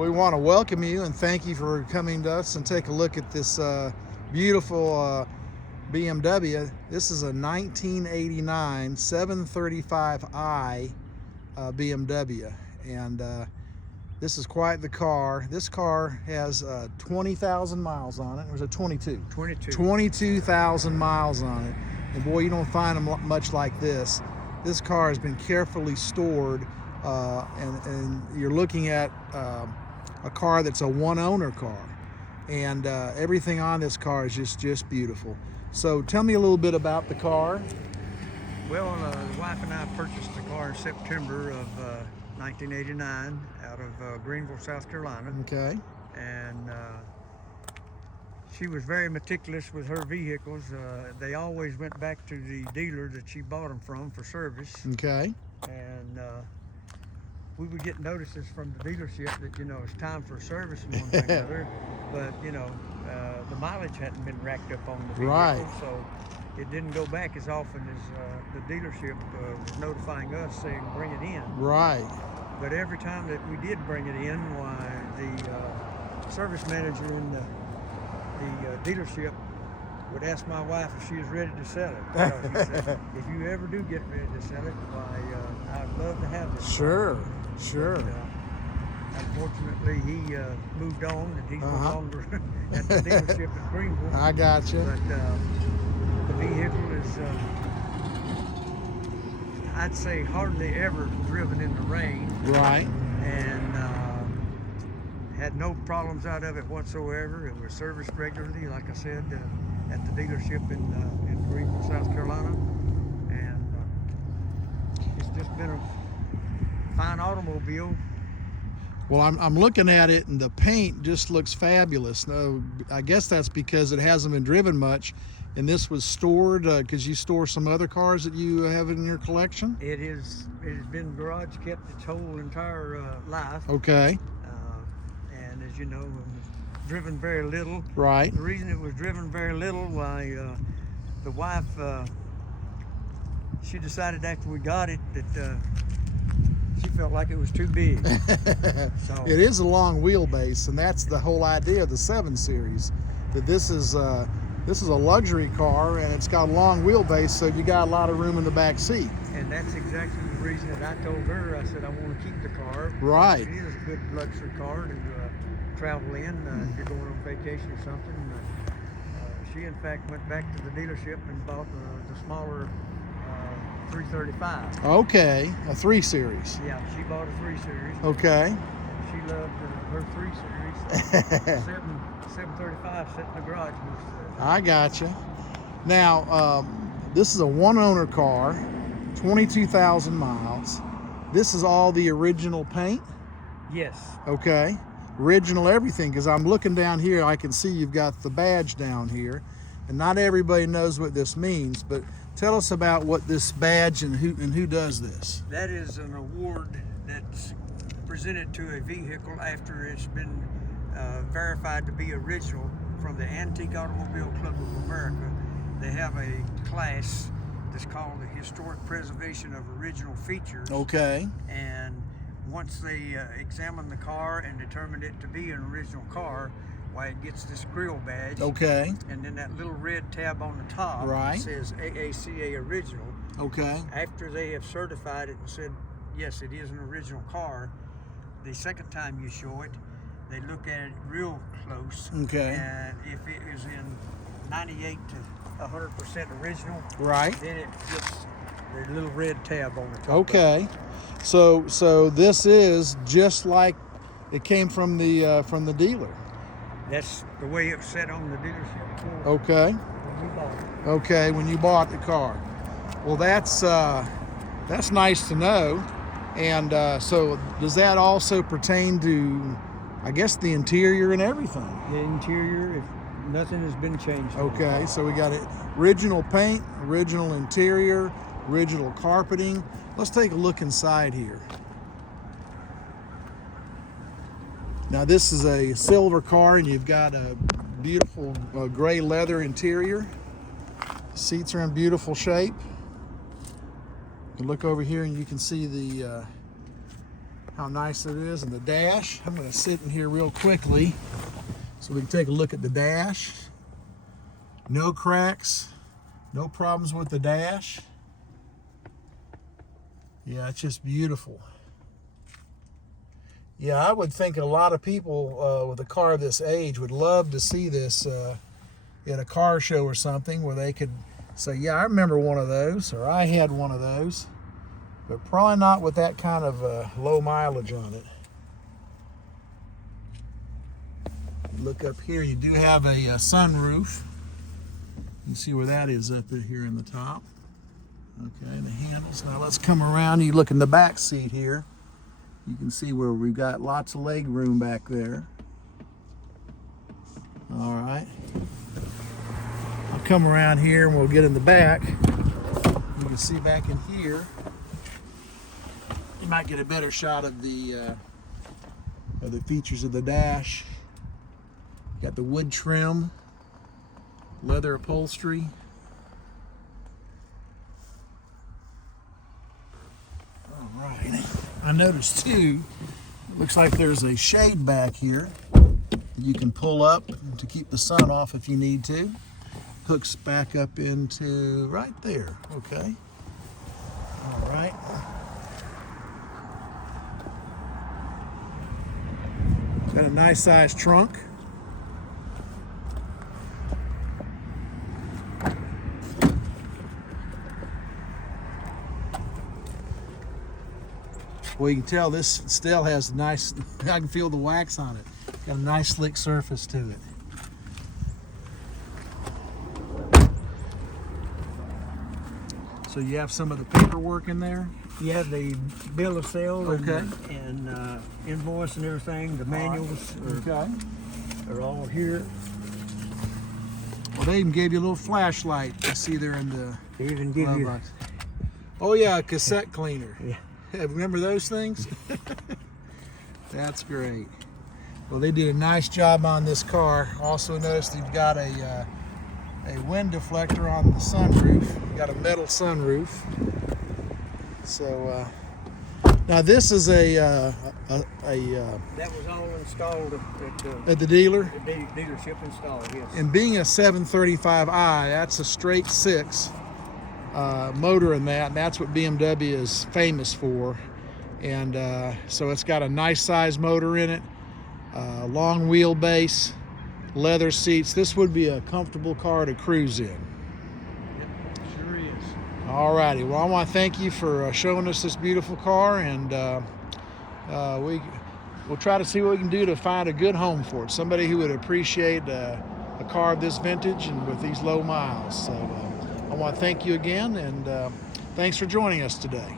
We want to welcome you and thank you for coming to us and take a look at this beautiful BMW. This is a 1989 735i BMW, and this is quite the car. This car has 20,000 miles on it. Or was it 22? 22,000 miles on it. And boy, you don't find them much like this. This car has been carefully stored, and you're looking at a car that's a one-owner car, and everything on this car is just beautiful. So tell me a little bit about the car. Well, the wife and I purchased the car in September of 1989 out of Greenville, South Carolina. Okay. And she was very meticulous with her vehicles. They always went back to the dealer that she bought them from for service. Okay. And we would get notices from the dealership that, you know, it's time for service and one thing or another. But, you know, the mileage hadn't been racked up on the vehicle. Right. So it didn't go back as often as the dealership was notifying us saying bring it in. Right. But every time that we did bring it in, why the service manager in the dealership would ask my wife if she was ready to sell it. Because he said, if you ever do get ready to sell it, why I'd love to have this. Sure. Sure. But, unfortunately, he moved on, and he's no longer at the dealership in Greenville. I got you. But the vehicle is, I'd say, hardly ever driven in the rain. Right. And had no problems out of it whatsoever. It was serviced regularly, like I said, at the dealership in Greenville, South Carolina. And it's just been a fine automobile. Well, I'm looking at it, and the paint just looks fabulous. No, I guess that's because it hasn't been driven much, and this was stored because you store some other cars that you have in your collection. It has been garage kept its whole entire life. Okay. And as you know, it was driven very little. Right. The reason it was driven very little, why the wife, she decided after we got it that she felt like it was too big. So it is a long wheelbase, and that's the whole idea of the 7 Series. That this is a luxury car, and it's got a long wheelbase, so you got a lot of room in the back seat. And that's exactly the reason that I told her. I said I want to keep the car. Right. It is a good luxury car to travel in if you're going on vacation or something. She in fact went back to the dealership and bought the smaller 335. Okay, a 3 Series. Yeah, she bought a 3 Series. Okay. She loved her 3 Series. 735 sitting in the garage most of the time. I gotcha. Now, this is a one-owner car, 22,000 miles. This is all the original paint? Yes. Okay. Original everything, because I'm looking down here, I can see you've got the badge down here, and not everybody knows what this means, but tell us about what this badge and who does this. That is an award that's presented to a vehicle after it's been verified to be original from the Antique Automobile Club of America. They have a class that's called the Historic Preservation of Original Features. Okay. And once they examine the car and determine it to be an original car, why it gets this grill badge. Okay. And then that little red tab on the top says AACA Original. Okay. After they have certified it and said, yes, it is an original car, the second time you show it, they look at it real close. Okay. And if it is in 98 to 100% original, right, then it gets the little red tab on the top. Okay. So this is just like it came from the dealer. That's the way it was set on the dealership floor. Okay. When we bought it. Okay, when you bought the car. Well, that's nice to know. And so does that also pertain to, I guess, the interior and everything? The interior, if nothing has been changed. Okay, so we got it, original paint, original interior, original carpeting. Let's take a look inside here. Now this is a silver car, and you've got a beautiful gray leather interior. Seats are in beautiful shape. You can look over here and you can see the how nice it is. And the dash, I'm going to sit in here real quickly so we can take a look at the dash. No cracks, no problems with the dash. Yeah, it's just beautiful. Yeah, I would think a lot of people with a car this age would love to see this at a car show or something where they could say, yeah, I remember one of those, or I had one of those, but probably not with that kind of low mileage on it. Look up here, you do have a sunroof. You can see where that is up here in the top. Okay, the handles. Now let's come around. You look in the back seat here. You can see where we've got lots of leg room back there. All right. I'll come around here and we'll get in the back. You can see back in here, you might get a better shot of the features of the dash. Got the wood trim, leather upholstery. All right. I noticed too, it looks like there's a shade back here that you can pull up to keep the sun off if you need to. Hooks back up into right there. Okay. All right. Got a nice sized trunk. Well, you can tell this still has a nice, I can feel the wax on it. Got a nice slick surface to it. So you have some of the paperwork in there? You have the bill of sale Okay. and invoice and everything. The manuals are all here. Well, they even gave you a little flashlight. You see there in the They even give glove you. box. Oh yeah, a cassette cleaner. Yeah. Remember those things? That's great. Well, they did a nice job on this car. Also noticed you've got a wind deflector on the sunroof. You got a metal sunroof. So now this is That was all installed at the dealer. the dealership installed. Yes. And being a 735i, that's a straight 6 motor in that, and that's what BMW is famous for. And so it's got a nice size motor in it, long wheelbase, leather seats. This would be a comfortable car to cruise in. Yep, sure is. All righty. Well, I want to thank you for showing us this beautiful car, and we'll try to see what we can do to find a good home for it. Somebody who would appreciate a car of this vintage and with these low miles. So I want to thank you again, and thanks for joining us today.